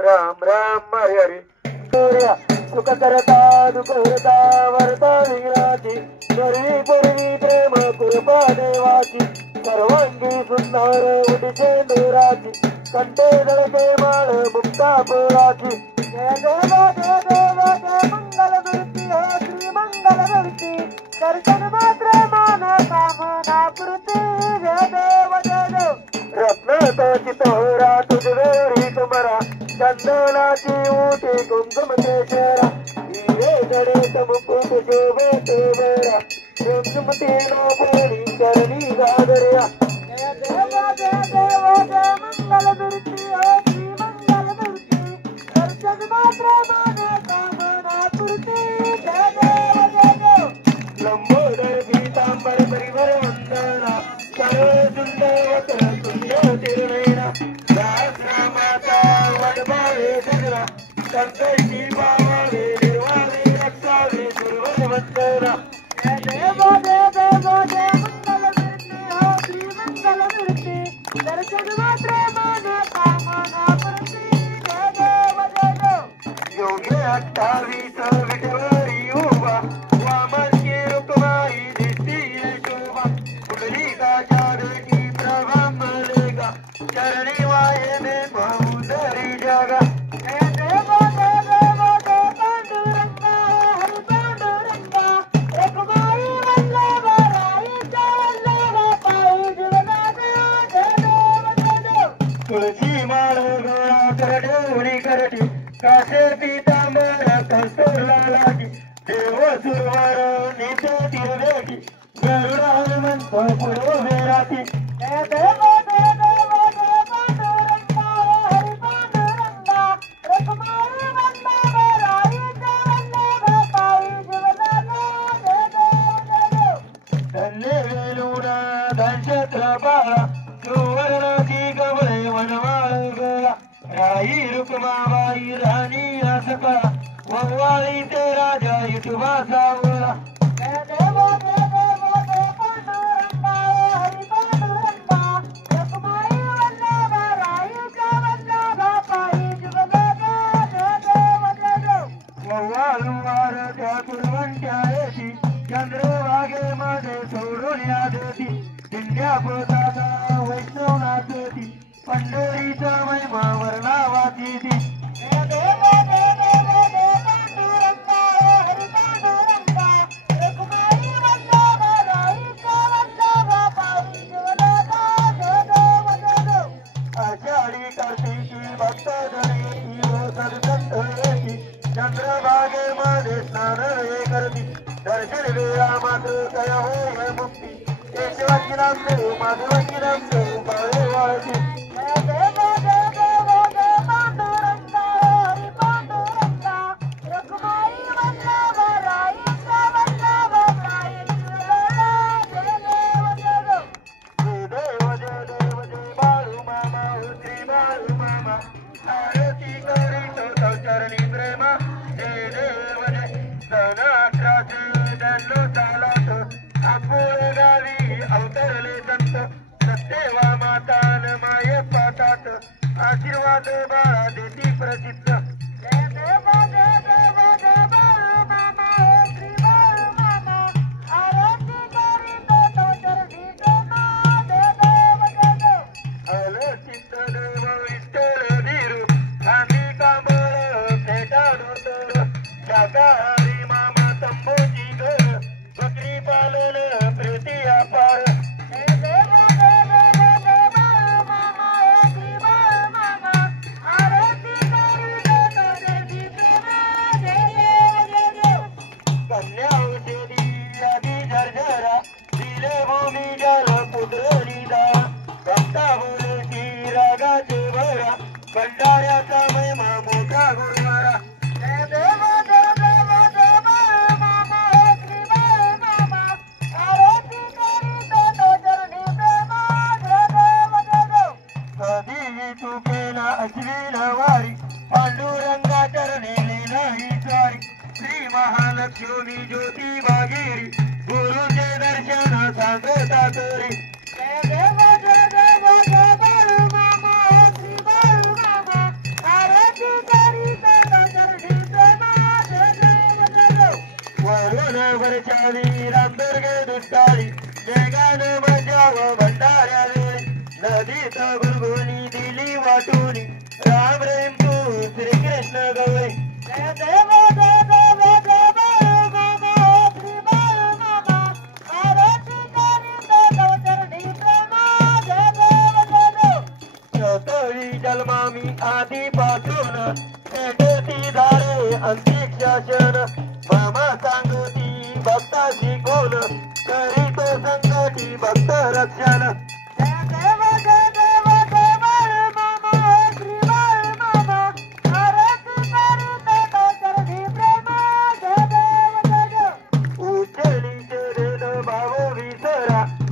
राम राम हरे हरे सुख करता दुख हरता वरता विघ्नाची पूर्वी पूर्वी प्रेम कृपा देवाची सर्वांगी सुंदर उदिसे दोराची कंठे जळते माळ मुक्ता पोळाची जय देव जय देव जय मंगल मूर्ती हो श्री मंगल मूर्ती दर्शन मात्र मान कामना पूर्ती जय देव जय देव रत्न तो चितोरा तुझवेरी कुमरा चंदनाची ऊटी कुंकुम केशरा हिरे गणेश मुकुट शोभे तेवरा कुंकुमती नो पोळी चरणी गागर्या जय देव जय देव जय मंगल मूर्ती हो श्री मंगल मूर्ती दर्शन मात्र मान कामना पूर्ती जय देव जय देव लंबोदर पीतांबर परिवर वंदना सर्व सुंदर वक्र तुल्य तिरुनयना सहस्र माता वडभावे सगरा संकटी पावावे निर्वावे रक्षावे गुरुवर वंदना जय देव जय देव जय मंगल मूर्ती हो श्री मंगल मूर्ती दर्शन मात्र मान कामना पूर्ती जय देव जय देव योगे 28 विठवरी उभा वामनची रुक्माई दिसती शोभा कुंडली काच्या देखी प्रभा मलेगा चरणी वाहे में बहुधरी जगा जय देव जय देव जय पांडुरंगा हरि पांडुरंगा रखमाई वल्लभ राईचा वल्लभ पायी जीवनाचा जय देव जय देव तुळशी माळ गोळा करडे करटी कासे पीतांबर कस्तुरला लागी देव सुरवर नित्य तिरवेटी गरुडा हनुमंत पुरोभे राती जय देव जय देव जय पांडुरंगा हरि पांडुरंगा रखमाई वल्लभ राईचा वल्लभ पायी जीवनाचा जय देव जय देव धन्य वेलुना धनक्षत्र बाळा सुवर्णाची कमळे वनमाळ गोळा राई रुक्माबाई राणी असका वनवाळी ते राजा युटुबा सावळा जय देव जय देव जय पांडुरंगा हरि पांडुरंगा रखमाई वल्लभ राईचा वल्लभ पायी जुगलाचा जय देव जय देव वव्वालुवार त्या कुरवंट्या येती चंद्रभागे मध्ये सोडून या देती दिंड्या पोताचा वैष्णवनाथ येती पंढरीचा महिमा वर्णावाची ती जय देव जय देव जय पांडुरंगा हरि पांडुरंगा रखमाई वल्लभ राईचा वल्लभ पायी जीवनाचा जय देव जय देव आषाढी कार्तिकी भक्त धरी सदसंत येती चंद्रभागे मध्ये स्नान हे करती दर्शन वेळा मात्र कया होय मुक्ती केशवाची नाम देव माधवाची नाम देव बाळे वाळती जय देव जय देव जय पांडुरंगा हरि पांडुरंगा रखमाई वल्लभ राईचा वल्लभ पायी जीवनाचा जय देव जय देव जय देव जय बाळू मामा श्री बाळू मामा आरती करीतो तव चरणी प्रेमा जय देव जय सन 11 दंडो चालत आपुळ गावी अवतरले संत सत्यवा मातान माये पातात आशीर्वाद बाळा देती प्रचित्त जय देव जय देव जय बाळू मामा हे श्री बाळू मामा आरती करीतो तव चरणी प्रेमा जय देव जय देव हल चित्त देव विठ्ठल धीरू आम्ही कांबळ फेटाडू तर शाकाहारी मामा तंबूची घर बकरी पालन प्रीती अपार जय देव जय देव जय बाळू मामा हे श्री बाळू मामा आरती करीतो तव चरणी प्रेमा जय देव जय देव कन्या औषधी आधी झरझरा दिले भूमी जल पुत्र निदा भक्ता बोलती रागाचे भरा भंडाऱ्याचा महिमा मोठा गुरुवारा जय देव जय देव जय बाळू मामा हे श्री बाळू मामा आरती करीतो तव चरणी प्रेमा जय देव जय देव कधी चुकेना अश्विन वारी पांडुरंगा चरणी नाही स्वारी श्री महालक्ष्मी ज्योती भागीरी गुरुचे दर्शन सांगता तरी जय देव जय देव जय नदीत गुरगुणी दिली वाटून राम रेम तू श्रीकृष्ण गवळे जय देव जय देव जय देव मामा श्री बाळ मामा आरती करीत चरणी प्रेमा जय देव चतळी जन्मामी आधीपासून पेटती धारे अंतिक शासन मामा सांगती भक्ताची कोण करीत संकटी भक्त रक्षण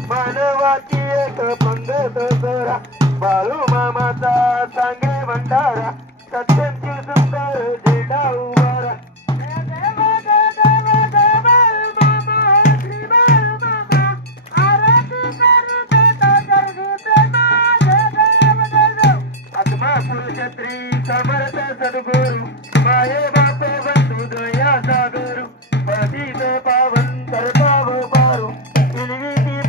मानवाची एक पंगत करा बाळू मामाचा सांगे भंडारा सत्यांची सुंदर झेंडा उभारा आत्मा पुरुषत्री समर्थ सद्गुरु माये बाप बंधू दया सागरू पतित पावन करताव पारू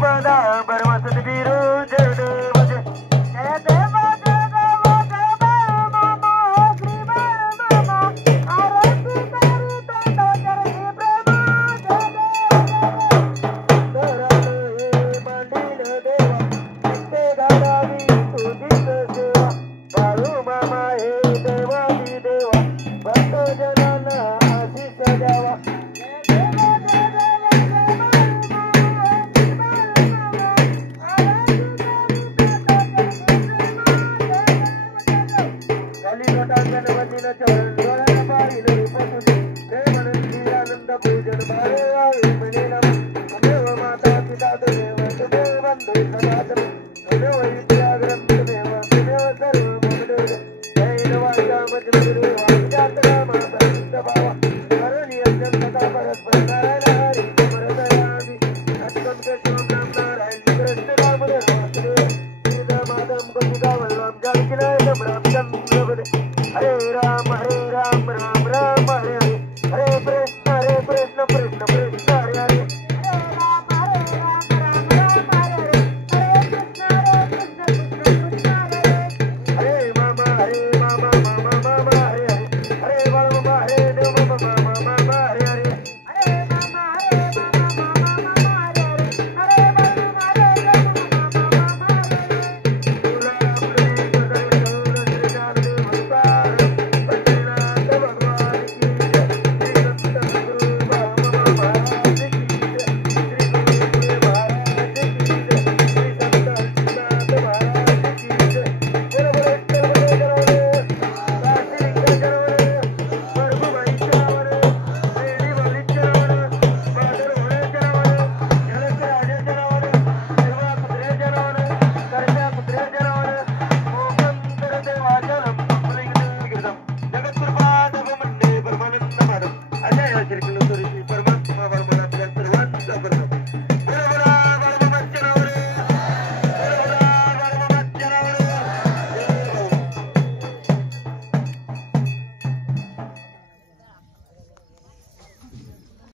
पदा परमसद बीरो जय देव जय देव जय देव जय देव मामा श्री बाळ मामा आरती करीत चरणी प्रेमा जय देव धरणे मांडील देवा नित्य गावी तुझीच सेवा बाळू मामा हे देवादी देवा भक्त जनांना आशीष द्यावा पूजन बारे आवे म्हणे देव माता पिता देव देव बंधू सनातन देव विद्याग्रंथ देव देव सर्व मोदेव जैन वाचा मजलूर वाचात्रा माता सिद्ध भावा हरणी अत्यंत का परस्पर नारायण हरी समरदयामी अत्यंत शिवनाम नारायण कृष्ण दामोदर वासुदेव सीता माधव गोपिका वल्लभ जानकी नायक राम चंद्र बदे हरे राम राम राम हरे हरे हरे कृष्ण कृष्ण कृष्ण हरे हरे हरे मामा मामा मामा हरे हरे हरे बाळ मामा हरे देव मामा मामा हरे हरे हरे मामा मामा हरे हरे हरे बाळ मामा हरे देव मामा हरे तुला आपले सदैव श्रीनाथ भगवान पंचनाथ भगवान की परमात्मा परमात्मा सर्वांचा